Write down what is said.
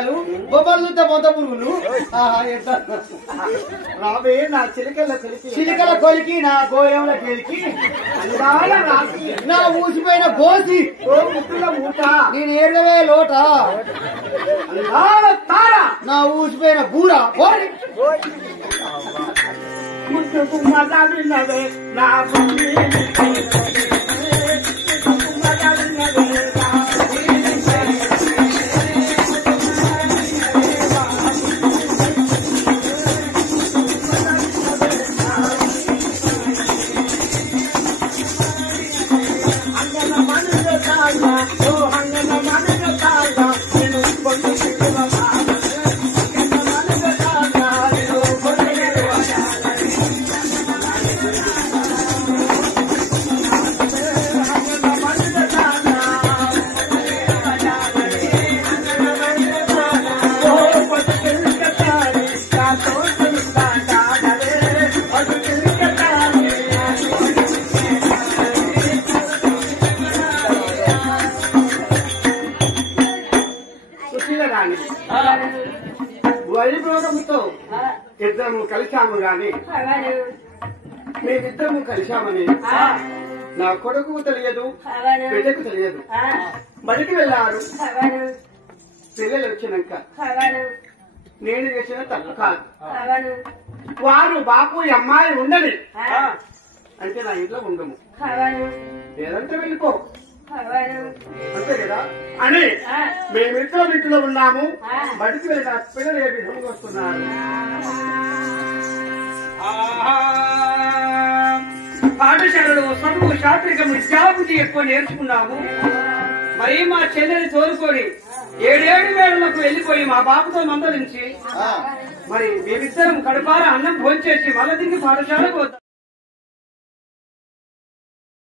కాయలు బొబ్బలు చూస్తే మొత్త పురుగులు. రాబే నా చిలికల చిలికల కొలికి నా గోయంల కెలికి నా ఊసిపోయిన గోసి ముట్టుల మూట నేను ఏడవే లోట తారా నా ఊసిపోయిన బూర ముట్టుకు మదావినవే నా వైభోగంతో ఇద్దరు కలిశాము గాని మేమిద్దరము కలిశామని నా కొడుకు తెలియదు, బిడ్డకు తెలియదు. బడికి వెళ్ళారు. పిల్లలు వచ్చినాక నేను చేసిన తప్పు కాదు. వారు బాపు అమ్మాయి ఉండని అంటే నా ఇంట్లో ఉండము, లేదంటే వెళ్ళిపో అంతే కదా అని మేమిద్దరం ఇంట్లో ఉన్నాము. బడికి వెళ్ళిన పిల్లలు ఏ విధంగా వస్తున్నారు. పాఠశాలలో చదువు శాస్త్రిక విద్యాబుద్ధి ఎక్కువ నేర్చుకున్నాము. మరి మా చెల్లెని తోలుకొని 7 వేళలకు వెళ్లిపోయి మా బాబుతో మందలించి మరి మేమిద్దరం కడుపార అన్నం భోంచేసి మళ్ళీ తిరిగి పాఠశాలకు వద్దాం.